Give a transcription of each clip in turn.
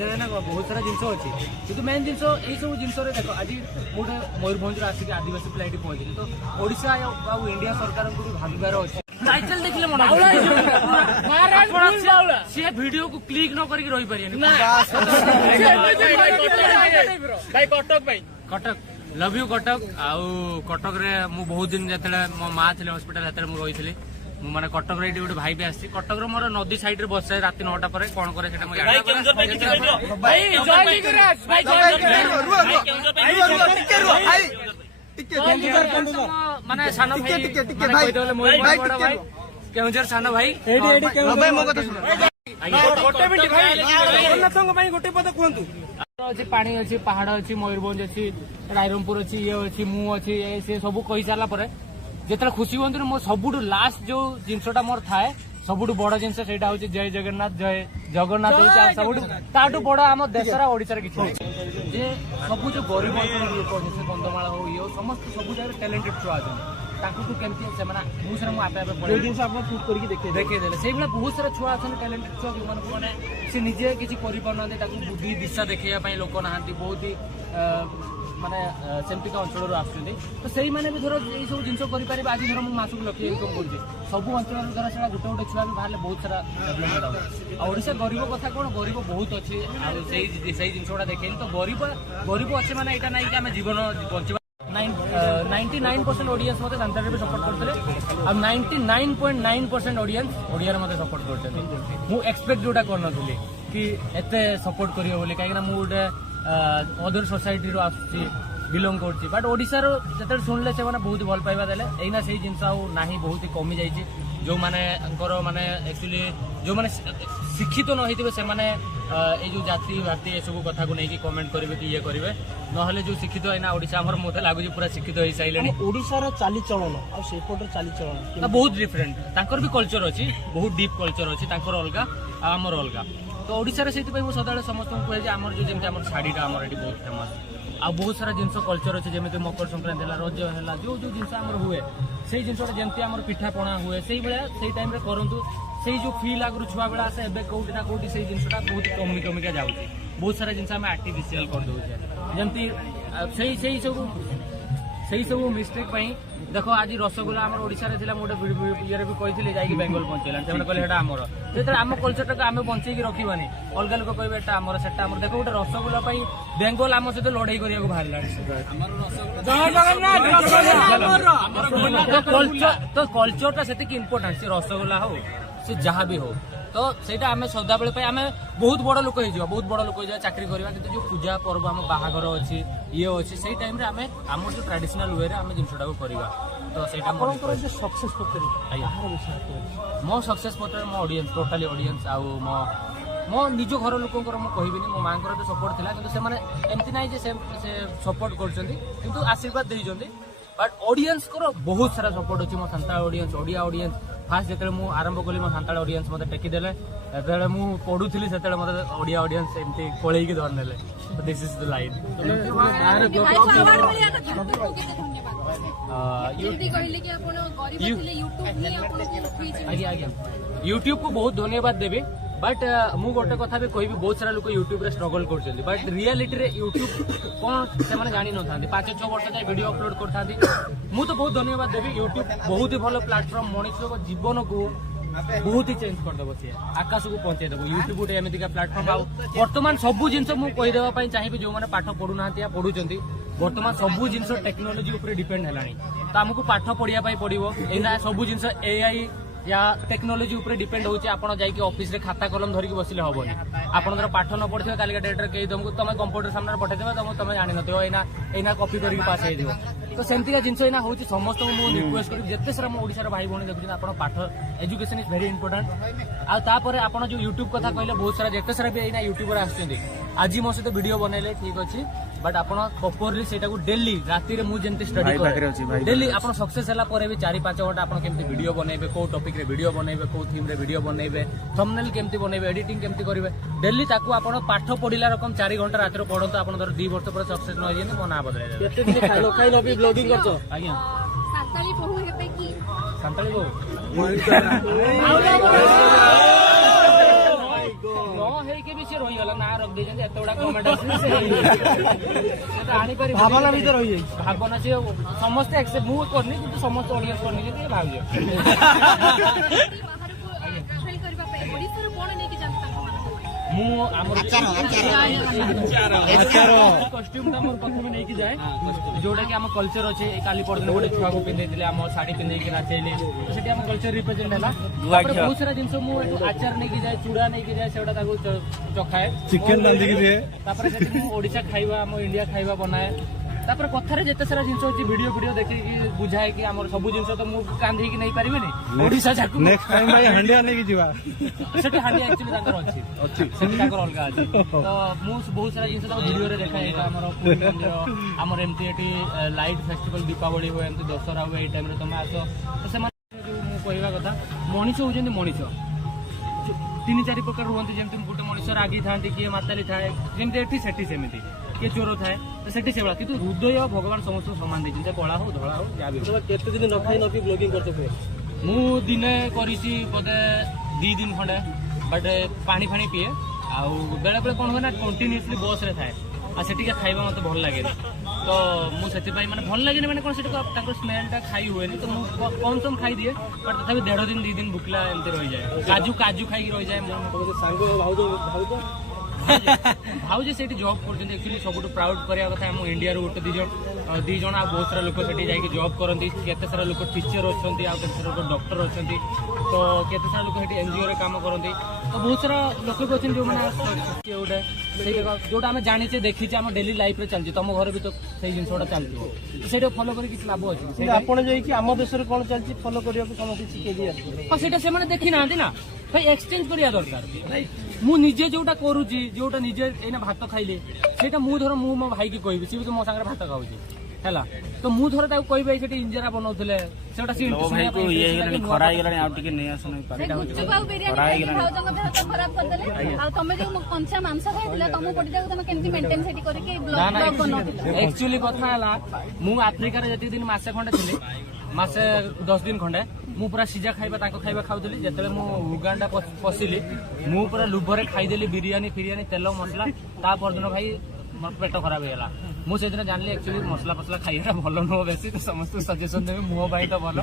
देखे ना बहुत सारा जिनस अच्छी कि मेन जिन यही सब जिन देख आज गोटे मयूरभंज आसिक आदिवासी पिला पहुंचे तो ओडिशा आ इंडिया सरकार को भाविबार अच्छे टाइटल देखिले मन सी वीडियो को क्लिक न करके रही पारे कटक लव यू कटक आउ कटक रे मु बहुत दिन जतले मो माँ थे हॉस्पिटल जतले मु रही माने कटक रे गोटे भाई भी आसी कटक रे मोर नदी साइड रे बस रात 9टा पर कौन करे सेटा माने सान भाई केउंझर सान भाई गोटे पद कहतु अच्छी पानी अच्छी पहाड़ अच्छी मयूरभंज अच्छी रायरंगपुर अच्छी ये अच्छी मु अच्छी से सब कही सारा पर जिते खुशी हूँ मो सबुठ लास्ट जो जिनसा मोर थाए सबुठ बड़ जिनस से जय जगन्नाथ जय जगन्नाथ हो सब बड़ आम देशर ओडिशा किसी जे सब जो गरीब लोक अच्छे कंधमाल हो ये समस्त सब जगह टैलेंटेड छुआ अच्छे केमती से बहुत सारा मुझे देखदेले से बहुत सारा छुआ अच्छे टैलेंटेड छुआ जो मैंने सी निजे किसी बुद्धि दिशा देखा लोक ना बहुत ही माने सेमती अंचल आसुँच तो सही मैंने भी धर ये सब जिन करें आज धर मुझे मासक लक्ष्य इनकम कर सब अंचल द्वारा से गोटे गोटे छुआ भी बाहर बहुत सारा डेभलपमेंट ओडिशा गरीब कथा कौन गरीब बहुत अच्छे आई जिन गुड़ा देखे तो गरीब अच्छे मैंने यहाँ ना कि आम जीवन बचा 99% ऑडियंस मते संतारे भी सपोर्ट करते और 99.9% ऑडियंस ओडिया मते सपोर्ट करते मु एक्सपेक्ट जोटा करनथुली कि एते सपोर्ट करियो बोली काहे ना मु गोटे अदर सोसाइटी रो आसी बिलोंग करछि बट ओडिसा रो जते सुनले से माने बहुत भल पाइबा देले एना सेही जिंस आ नाही बहुत ही कमी जाईछि जो माने अंकर माने एक्चुअली जो माने शिक्षित न होइतिबे से माने ए जो जाति भाती ए सब कथा को नहीं कमेंट करेंगे कि ये करेंगे ना जो शिक्षित है ना ओडिशा हमर मते लागु पूरा शिक्षित हो साइलेनी ओडिसा रो चाली चलन आ सेपटर चाली चलन बहुत डिफरेंट तांकर भी कल्चर अछि बहुत डीप कल्चर अछि तांकर अलगा आ हमर अलगा तो ओडिसा रे सेति पई मो सदाळे समस्त को कहे जे हमर जो जेमते हमर साडीटा हमर एटी बहुत फेमस आ बहुत सारा जिनस कल्चर अच्छे जमी मकर संक्रांति है रज है जो जो जिन हुए से जिनसा जमी आम पिठा पणा हुए से भाया से टाइम करूँ से जो फील आगु छुआ बेला आसे एबे कोठी ना कोठी से जिनसा बहुत कमी कमिका जाऊँगी बहुत सारा जिनस आम आर्टिफिशियल कर दौचे जमती से सब मिस्टेक देख आज रसगोला आम ओडिशा रे गोटे ये भी कही जाइए बेंगल पहुंचेगा से कहले आमर जो आम कल्चर टाक आम बंचेकी रखी अलग लोग कहे एटा आमर सेटा आमर देख गोटे रसगोला बेंगल आम सहित लड़ाई करने बाहर तो कल्चरटा से इम्पोर्टाट से रसगोला हो से जहाँ भी हो तो सेटा आम सदा बेले आम बहुत बड़ लोक हो बहुत बड़ लोक हो चाकरी करवा कि जो पूजा पर्व आम बाहागर अच्छी ये अच्छी से टाइम रे आम आम जो ट्रेडिशनल वे आम जिनटा करवा तो सेटा सक्सेस मो सक्सेस पत्र मो ऑडियंस टोटाली ऑडियंस आउ मो निज घर लोकंकर मु कहबिनी मो माँ तो सपोर्ट थिला किंतु से माने एमती नाही जे से सपोर्ट करछंती किंतु आशीर्वाद देइछंती बट ऑडियंस को बहुत सारा सपोर्ट अछि मो Santal audience Odia audience fast जेतले मु आरंभ कली मो संताल ऑडियंस मते टेकी देले जेतले मु पढुथिली सेतले मते ओडिया ऑडियंस एमती कोळेई के धर नेले तो this is the line YouTube को बहुत धन्यवाद देबी बट मु गोटे कथा भी कहबी बहुत सारा लोग यूट्यूब रे स्ट्रगल करछन्ती बट रियलिटी रे यूट्यूब कोन से माने जानि न थांती 5-6 वर्ष जाय वीडियो अपलोड करथांती मु तो बहुत धन्यवाद देबी यूट्यूब बहुत ही भलो प्लेटफॉर्म मनुष्य को जीवन को बहुत ही चेंज कर देबो से आकाश को पहुंचे देबो यूट्यूब गोटे एमिति का प्लेटफॉर्म आ वर्तमान सब जिंस मु कहि देबा पई चाहिबी जो माने पाठ पढु नांती या पढुचंती वर्तमान सब जिंस टेक्नोलॉजी ऊपर डिपेंड हलानी तो हमको पाठ पढ़िया पई पड़िबो एना सब जिंस एआई या टेक्नोलॉजी ऊपर डिपेंड होचे आपण जाइके ऑफिस रे खाता कलम धरिक बसिले हबनी आपण जरा पाठ न पढ़ियो कालिका डेट रे केही तुमको तमे कंप्यूटर सामने पठे देबा तमे जानि नथियो एना कॉपी करके पास हे दियो तो सेमती का जिनस एना होची समस्त को मु रिक्वेस्ट करी जत्ते सारा मो ओडिसा रे भाई बहन देखु आपण पाठ एजुकेशन इज वेरी इंपोर्टेंट आ तापर आपण जो यूट्यूब कथा कहले बहुत सारा जत्ते सारा भी एना यूट्यूबर आछथि आज मो सहित वीडियो बनैले ठीक अछि बट आपण प्रॉपरली सेटा को डेली राती रे मु जेंति स्टडी करे डेली आपण सक्सेस हला परे भी 4-5 घंटा आपण केमति वीडियो बनैबे को टॉपिक रे वीडियो बनैबे को थीम रे वीडियो बनैबे थंबनेल केमति बनैबे एडिटिंग केमति करिवे डेली ताकू आपण पाठ पढिला रकम 4 घंटा राती रे पढंतो आपण धर 2 वर्ष पर सक्सेस न होइनी मो ना बदलै केते दिन खाइ लबी ब्लॉगिंग करछो आज्ञा संताली बहु हेबे की संताली बहु नो हे के ବି ସେ ରହିଗଲା ନା ରଖିଦେଇଛନ୍ତି ଏତେ ଗୁଡା କମେଣ୍ଟ ଆସିଲେ ସେ ଆଣିପାରିବେ ଭାବନା ଭିତରେ ରହିଯାଇଛି। ଭାବନା ସେ ସମସ୍ତେ accept ମୁଁ କରିନି କିନ୍ତୁ ସମସ୍ତେ ଅଡ଼ିଏନ୍ସ କରିନି ଭାବୁଛ ବାହାରକୁ ଟ୍ରାଭେଲ କରିବା ପାଇଁ ଓଡ଼ିଶାରୁ କଣ ନେଇକି ଯାଆନ୍ତି ତାଙ୍କ ମାନଙ୍କ ପାଇଁ? ମୁଁ ଆମର କଷ୍ଟ୍ୟୁମଟା ମୋର ପ୍ରଥମେ ନେଇକି ଯାଏ ଯୋଉଟା କି ଆମ କଲଚର ଅଛି କାଲି ପରଦିନ ଗୋଟେ ଛୁଆକୁ ପିନ୍ଧେଇଥିଲେ ଆମ ଶାଢୀ ପିନ୍ଧେଇକି ନାଚେଇଲେ ସେଠି ଆମ କଲଚର ରିପ୍ରେଜେଣ୍ଟ ହେଲା ତାପରେ ବହୁତ ସାରା ଜିନିଷ ମୁଁ ଏଠୁ ଆଚାର ନେଇକି ଯାଏ ଚୁଡା ନେଇକି ଯାଏ ସେଗୁଡା ତାକୁ ଚଖାଏ ଚିକେନ ରାନ୍ଧିକି ଦିଏ। ତାପରେ ସେଠି ମୁଁ ଓଡିଶା ଖାଇବା ଆମ ଇଣ୍ଡିଆ ଖାଇବା ବନାଏ ତାପରେ କଥାରେ ଯେତେ ସାରା ଜିନିଷ ଅଛି ଭିଡିଓ ଦେଖିକି ବୁଝାଏ କି ଆମର ସବୁ ଜିନିଷ ତ ମୁଁ କାନ୍ଧେଇକି ନେଇ ପାରିବିନି ଓଡିଶା ଯାକୁ ନେକ୍ସଟ ଟାଇମ ଭାଇ ହାଣ୍ଡିଆ ନେଇକି ଯିବା। ସେଠି ହାଣ୍ଡି ଆକ୍ଚୁଆଲି ତାଙ୍କର ଅଛି ସେଠି ତାଙ୍କର ଅଲଗା ଅଛି ତ ମୁଁ ବହୁତ ସାରା ଜିନିଷ ତାଙ୍କ ଭିଡିଓରେ ଦେଖାଏ ଏଇଟା ଆମର ପୁରୀ ମନ୍ଦିର ଆମର ଏମିତି ଏଠି ଲାଇଟ୍ ଫେଷ୍ଟିଭାଲ ଦୀପାବଳି ହୁଏ ଏମିତି ଦଶହରା ହୁଏ ଏଇ ଟାଇମରେ ତମେ ଆସ ତ ସେମାନେ ଯୋଉ ମୁଁ କହିବା କଥା ମଣିଷ ହଉଛନ୍ତି ମଣିଷ 3-4 ପ୍ରକାର ରୁହନ୍ତି ଯେମିତି ଗୋଟେ ମଣିଷ ରାଗି ଥାନ୍ତି କିଏ ମାତାଲି ଥାଏ ଯେମିତି ଏଠି ସେଠି ସେମିତି କିଏ ଚୋର ଥାଏ ତ ସେଠି ସେଭଳିଆ କିନ୍ତୁ ହୃଦୟ ଭଗବାନ ସମସ୍ତଙ୍କୁ ସମାନ ଦେଇଛନ୍ତି ସେ କଳା ହଉ ଧଳା ହଉ ଯାହା ବି ହଉ। କେତେ ଦିନ ନ ଖାଇ ନ ପିଇ ବ୍ଲଗିଂ କରୁଛ କୁହ? ମୁଁ ଦିନେ କରିଛି ବୋଧେ 2 ଦିନ ଖଣ୍ଡେ ବଟ୍ ପାଣି ଫାଣି ପିଏ ଆଉ ବେଳେବେଳେ କ'ଣ ହୁଏ ନା କଣ୍ଟିନ୍ୟୁସଲି ବସ୍ରେ ଥାଏ ଆଉ ସେଠିକା ଖାଇବା ମୋତେ ଭଲ ଲାଗେନି ତ ମୁଁ ସେଥିପାଇଁ ମାନେ ଭଲ ଲାଗେନି ମାନେ କ'ଣ ସେଠି ତାଙ୍କର ସ୍ମେଲଟା ଖାଇ ହୁଏନି ତ ମୁଁ କମ୍ ଖାଇଦିଏ ବଟ୍ ତଥାପି 1.5 ଦିନ 2 ଦିନ ଭୁକିଲା ଏମିତି ରହିଯାଏ କାଜୁ ଖାଇକି ରହିଯାଏ ମୁଁ ସାଙ୍ଗ ଭାଉଜ ଭାଉଜ ସେଇଠି ଜବ୍ କରୁଛନ୍ତି ଆକ୍ଚୁଆଲି ସବୁଠୁ ପ୍ରାଉଡ୍ କରିବା କଥା ଆମ ଇଣ୍ଡିଆରୁ ଗୋଟେ 2 ଜଣ ଆଉ ବହୁତ ସାରା ଲୋକ ସେଠି ଯାଇକି ଜବ୍ କରନ୍ତି କେତେ ସାରା ଲୋକ ଟିଚର ଅଛନ୍ତି ଆଉ କେତେ ସାରା ଲୋକ ଡକ୍ଟର ଅଛନ୍ତି ତ କେତେ ସାରା ଲୋକ ସେଠି ଏନଜିଓରେ କାମ କରନ୍ତି ତ ବହୁତ ସାରା ଲୋକ ବି ଅଛନ୍ତି ଯୋଉମାନେ କିଏ ଗୋଟେ ସେଇଟା ଯୋଉଟା ଆମେ ଜାଣିଛେ ଦେଖିଛେ ଆମ ଡେଲି ଲାଇଫରେ ଚାଲିଛି ତମ ଘରେ ବି ତ ସେଇ ଜିନିଷ ଗୁଡ଼ା ଚାଲିଥିବ ସେଇଟା ଫଲୋ କରି କିଛି ଲାଭ ଅଛି କିନ୍ତୁ ଆପଣ ଯାଇକି ଆମ ଦେଶରେ କଣ ଚାଲିଛି ଫଲୋ କରିବାକୁ ସମସ୍ତେ ଶିଖେଇ ଦେଇ ଆସୁଛନ୍ତି। ହଁ ସେଇଟା ସେମାନେ ଦେଖି ନାହାନ୍ତି ନା ଭାଇ ଏକ୍ସଚେଞ୍ଜ କରିବା ଦରକାର ମୁଁ ନିଜେ ଯୋଉଟା କରୁଛି ଯୋଉଟା ନିଜେ ଏଇନା ଭାତ ଖାଇଲେ ସେଇଟା ମୁଁ ଧର ମୁଁ ମୋ ଭାଇକି କହିବି ସିଏ ବି ତ ମୋ ସାଙ୍ଗରେ ଭାତ ଖାଉଛି ହେଲା ତ ମୁଁ ଧର ତାକୁ କହିବି ସେଠି ଇଞ୍ଜରା ବନଉଥିଲେ ସେଟା ଖରା ହେଇଗଲାଣି ଆଉ ଟିକେ ନେଇ ଆସ ଗୁପଚୁପ ଆଉ ବିରିୟାନୀ ଖାଇକି ଭାଉଜଙ୍କ ଦେହ ତ ଖରାପ କରିଦେଲେ ଆଉ ତମେ ଯୋଉ କଞ୍ଚା ମାଂସ ଖାଇଥିଲ ତମ ବଡିଟାକୁ ତମେ କେମିତି ମେଣ୍ଟେନ ସେଠି କରିକି ବ୍ଲଗ ବନଉଥିଲ? ଆକ୍ଚୁଆଲି କଥା ହେଲା ମୁଁ ଆଫ୍ରିକାରେ ଯେତିକି ଦିନ ମାସେ ଖଣ୍ଡେ ଥିଲି ମାସେ 10 ଦିନ ଖଣ୍ଡେ ମୁଁ ପୁରା ସିଝା ଖାଇବା ତାଙ୍କ ଖାଇବା ଖାଉଥିଲି ଯେତେବେଳେ ମୁଁ ଉଗାଣ୍ଡା ପଶିଲି ମୁଁ ପୁରା ଲୁଭରେ ଖାଇଦେଲି ବିରିୟାନୀ ତେଲ ମସଲା ତା ପରଦିନ ଭାଇ ମୋର ପେଟ ଖରାପ ହେଇଗଲା ମୁଁ ସେଦିନ ଜାଣିଲି ଆକ୍ଚୁଆଲି ମସଲା ଖାଇବାଟା ଭଲ ନୁହଁ ବେଶୀ ତ ସମସ୍ତଙ୍କୁ ସଜେସନ ଦେବି ମୋ ପାଇଁ ତ ଭଲ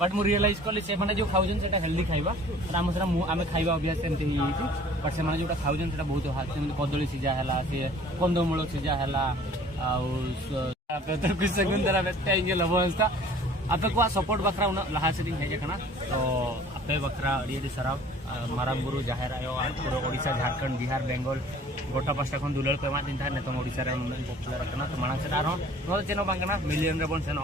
ବଟ୍ ମୁଁ ରିୟଲାଇଜ କଲି ସେମାନେ ଯୋଉ ଖାଉଛନ୍ତି ସେଟା ହେଲ୍ଦି ଖାଇବା ଆମ ସେଟା ଆମେ ଖାଇବା ଅଭ୍ୟାସ ସେମିତି ହେଇଯାଇଛି ବଟ୍ ସେମାନେ ଯୋଉଟା ଖାଉଛନ୍ତି ସେଟା ବହୁତ ସେମିତି କଦଳୀ ସିଝା ହେଲା ସେ କନ୍ଦମୂଳ सिझा है आपे को सपोर्ट बखरा लहा से हेजे तो आपे बखरा अड़ी सराव मारामबुरु जाहेर आयो पूरा ओडिशा झारखंड बिहार बेंगल गोटा पास्टा खन दुलल पेमा दिन था नेतम ओडिशा रे पॉपुलर तो माना से आरो चेनो बांगना मिलियन रे बन सेनो